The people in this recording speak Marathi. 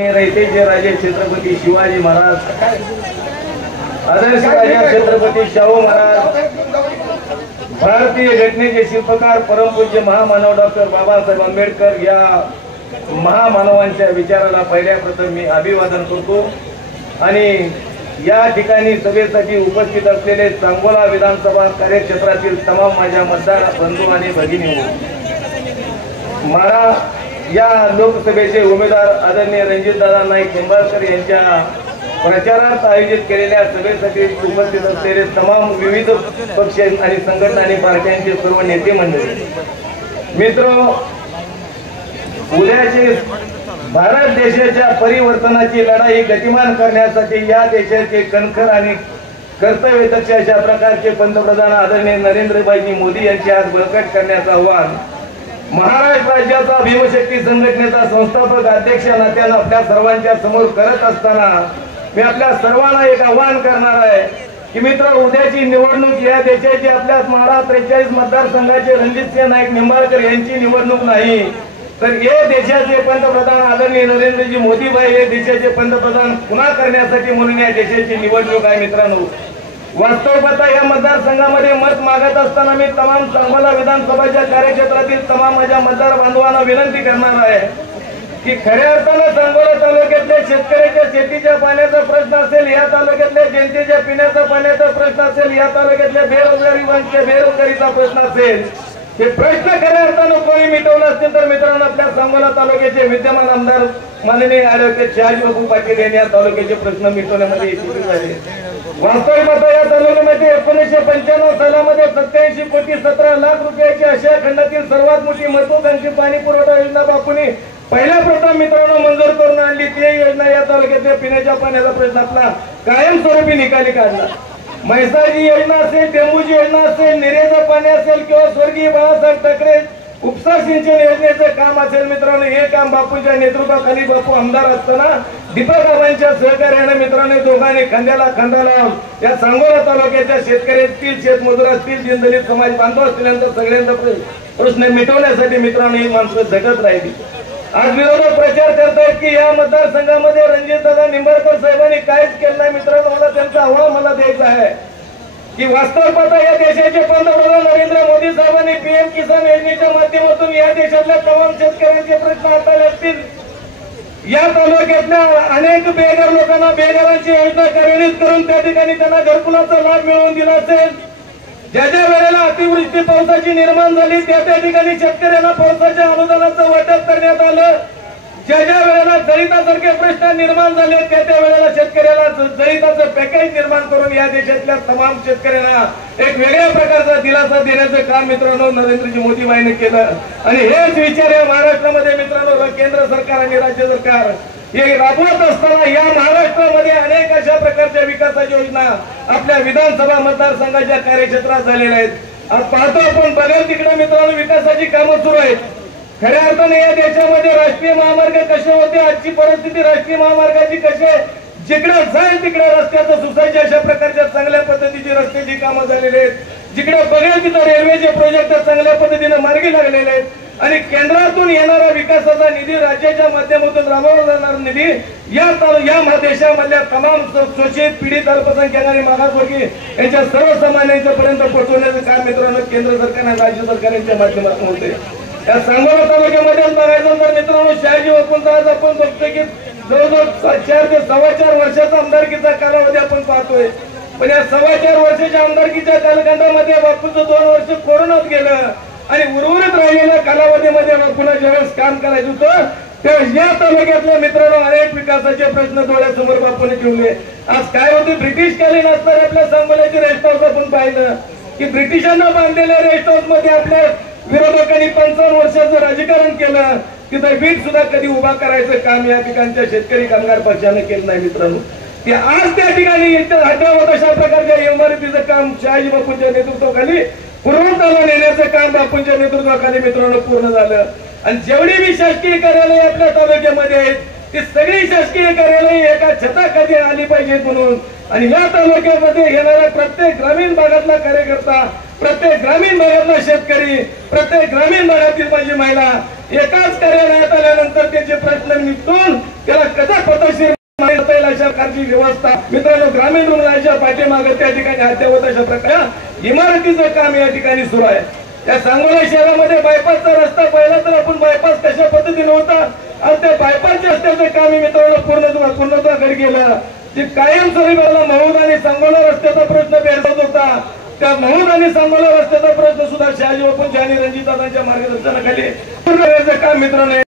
रहते जे राजे छत्रपती शिवाजी महाराज, आदर्श राजा छत्रपती शाहू महाराज, भारतीय घटनेचे शिल्पकार परमपूज्य महामानव डॉक्टर बाबासाहेब आंबेडकर या महामानवांच्या विचाराला पहिल्या प्रथम मी अभिवादन करतो। आणि या ठिकाणी सभेसाठी उपस्थित असलेले सांगोला विधानसभा कार्यक्षेत्रातील तमाम माझ्या मतदार बंधू आणि भगिनी, मला या लोकसभेचे उमेदवार आदरणीय रणजितदादा नाईक निंबाळकर यांच्या प्रचारार्थ आयोजित केलेल्या सभेसाठी उपस्थित असलेले तमाम विविध पक्ष आणि संघटना आणि पार्ट्यांचे सर्व नेते मंडळी, मित्र, उद्याचे भारत देशाच्या परिवर्तनाची लढाई गतिमान करण्यासाठी या देशाचे कणखर आणि कर्तव्यदक्ष अशा प्रकारचे पंतप्रधान आदरणीय नरेंद्रभाई मोदी यांचे आज बळकट करण्याचं आव्हान महाराष्ट्र राज्याचा भीमशक्ती संघटनेचा संस्थापक अध्यक्ष नात्यानं आपल्या सर्वांच्या समोर करत असताना मी आपल्या सर्वांना एक आव्हान करणार आहे की मित्र, उद्याची निवडणूक या देशाची आपल्या माळा 43 मतदारसंघाचे रणजितसिंह नाईक निंबाळकर यांची निवडणूक नाही, तर हे देशाचे पंतप्रधान आदरणीय नरेंद्रजी मोदीभाई हे देशाचे पंतप्रधान पुन्हा करण्यासाठी म्हणून या देशाची निवडणूक आहे। मित्रांनो, वास्तव पाहता या मतदारसंघामध्ये मत मागत असताना मी तमाम सांगोला विधानसभाच्या कार्यक्षेत्रातील तमाम माझ्या मतदार बांधवांना विनंती करणार आहे की खऱ्या अर्थानं सांगोला तालुक्यातल्या शेतकऱ्याच्या शेतीच्या पाण्याचा प्रश्न असेल, या तालुक्यातल्या जनतेच्या पिण्याचा पाण्याचा प्रश्न असेल, या तालुक्यातल्या बेरोजगारीचा प्रश्न असेल, हे प्रश्न खऱ्या अर्थानं कोणी मिटवलं असतील तर मित्रांनो आपल्या सांगोला तालुक्याचे विद्यमान आमदार माननीय ॲडव्होकेट शहाजीबापू पाटील यांनी या तालुक्याचे प्रश्न मिटवण्यामध्ये यशस्वी झाले। वास्तविक आता या तालुक्यामध्ये 1995 सालामध्ये 87 कोटी 17 लाख रुपयाची आशिया खंडातील सर्वात मोठी महत्वाकांक्षी पाणी पुरवठा योजना बापूंनी पहिल्या प्रथम मित्रांनो मंजूर करून आणली। ती योजना या तालुक्यातल्या पिण्याच्या पाण्याचा प्रश्न आपला कायमस्वरूपी निकाली काढला। म्हैसाळची योजना असेल, टेंबूची योजना असेल, निरेचं पाणी असेल किंवा स्वर्गीय बाळासाहेब ठाकरे उपसा सिंचन योजनेचं काम असेल, मित्रांनो हे काम बापूंच्या नेतृत्वाखाली बापू आमदार असताना दीपक आबांच्या सहकार्याने मित्रांनो दोघांनी खांद्याला खांदा लावून या सांगोला तालुक्याच्या शेतकऱ्यातील, शेतमजूर असतील, दीनदलित समाज बांधव असतील सगळ्यांचा प्रश्न मिटवण्यासाठी मित्रांनो ही माणसं झटत राहिली। आज विरोधक प्रचार करतायत की या मतदारसंघामध्ये रणजितदादा निंबाळकर साहेबांनी काहीच केलं नाही। मित्रांनो, मला त्यांचं आव्हान मला द्यायचं आहे की वास्तव पाहता या देशाचे पंतप्रधान नरेंद्र मोदी साहेबांनी पीएम किसान योजनेच्या माध्यमातून या देशातल्या तमाम शेतकऱ्यांचे प्रश्न हाताळले असतील। या तालुक्यातल्या अनेक बेघर लोकांना बेघरांची योजना कार्यान्वित करून त्या ठिकाणी त्यांना घरकुलाचा लाभ मिळवून दिला असेल। ज्या ज्या वेळेला अतिवृष्टी पावसाची निर्माण झाली त्या त्या ठिकाणी शेतकऱ्यांना पावसाच्या अनुदानाचं वाटप करण्यात आलं। ज्या ज्या वेळेला जळीतासारखे प्रश्न निर्माण झाले त्या त्या वेळेला शेतकऱ्याला जळीताचं पॅकेज निर्माण करून या देशातल्या तमाम शेतकऱ्यांना एक वेगळ्या प्रकारचा दिलासा देण्याचं काम मित्रांनो नरेंद्रजी मोदीबाईंनी केलं। आणि हेच विचार या महाराष्ट्रामध्ये मित्रांनो केंद्र सरकार आणि राज्य सरकार हे राबवत असताना या महाराष्ट्रामध्ये अनेक अशा प्रकारच्या विकासाच्या योजना आपल्या विधानसभा मतदारसंघाच्या कार्यक्षेत्रात झालेल्या आहेत। आज पाहतो आपण बघेल तिकडे मित्रांनो विकासाची कामं सुरू आहेत। खऱ्या अर्थाने या देशामध्ये राष्ट्रीय महामार्ग कसे होते, आजची परिस्थिती राष्ट्रीय महामार्गाची कसे, जिकडे जाईल तिकडे रस्त्याचं सुसायचे अशा प्रकारच्या चांगल्या पद्धतीची रस्त्याची कामं झालेली आहेत। जिकडे बघेल तिथं रेल्वेचे प्रोजेक्ट चांगल्या पद्धतीने मार्गी लागलेले आहेत। आणि केंद्रातून येणारा विकासाचा निधी, राज्याच्या माध्यमातून राबवला जाणारा निधी या देशामधल्या तमाम शोषित, पीडित, अल्पसंख्याक आणि मागासवर्गीय यांच्या सर्वसामान्यांच्या पर्यंत पोहोचवण्याचं काम मित्रांनो केंद्र सरकार आणि राज्य सरकारच्या माध्यमातून होते। या सांगोला तालुक्यामध्ये बघायचं तर मित्रांनो शहाजी बापूंचा आज आपण बघतोय की जवळजवळ 4 ते 4.25 वर्षाचा आमदारकीचा कालावधी आपण पाहतोय। पण या 4.25 वर्षाच्या आमदारकीच्या कालखंडामध्ये बापूंचं 2 वर्ष कोरोनात गेलं आणि उर्वरित राहिलेल्या कालावधीमध्ये बापूंना ज्यावेळेस काम करायचं होतं त्यावेळेस या तालुक्यातल्या मित्रांनो अनेक विकासाचे प्रश्न डोळ्यासमोर बापूने ठेवले। आज काय होते, ब्रिटिशकालीन असणारे आपल्या सांगोल्याचे रेस्ट हाऊस आपण पाहिलं की ब्रिटिशांना बांधलेल्या रेस्ट हाऊस मध्ये आपल्या विरोधकांनी 55 वर्षाचं राजकारण केलं, तिथं वीट सुद्धा कधी उभा करायचं काम या ठिकाणच्या शेतकरी कामगार पक्षाने केलं नाही। मित्रांनो, ते आज त्या ठिकाणी अद्यावत अशा प्रकारच्या इमारतीचं काम शहाजी बापूंच्या नेतृत्वाखाली पूर्वताला नेण्याचं काम बापूंच्या नेतृत्वाखाली मित्रांनो पूर्ण झालं। आणि जेवढी मी शासकीय कार्यालय आपल्या तालुक्यामध्ये आहेत ती सगळी शासकीय कार्यालय एका छताखाली आली पाहिजेत म्हणून आणि या तालुक्यामध्ये येणारा प्रत्येक ग्रामीण भागातला कार्यकर्ता, प्रत्येक ग्रामीण भागातला शेतकरी, प्रत्येक ग्रामीण भागातील माझी महिला एकाच कार्यालयात आल्यानंतर त्याचे प्रश्न निपटून त्याला कसा पद्धतशीर अशा प्रकारची व्यवस्था मित्रांनो ग्रामीण रुग्णालयाच्या पाठीमागे त्या ठिकाणी अद्यावत अशा प्रकारे इमारतीचं काम या ठिकाणी सुरू आहे। या सांगोला शहरामध्ये बायपासचा रस्ता पहिला तर आपण बायपास कशा पद्धतीने होता आणि त्या बायपासच्या रस्त्याचं काम मित्रांनो पूर्णत्वाकडे गेलं। जे कायमस्वरूपी महूद आणि सांगोला रस्त्याचा प्रश्न भेडसावत होता त्या महूद आणि सांगोला रस्त्याचा प्रश्न सुद्धा शहाजी बापूंच्या आणि रणजितदादांच्या मार्गदर्शनाखाली पूर्ण काम मित्रांनो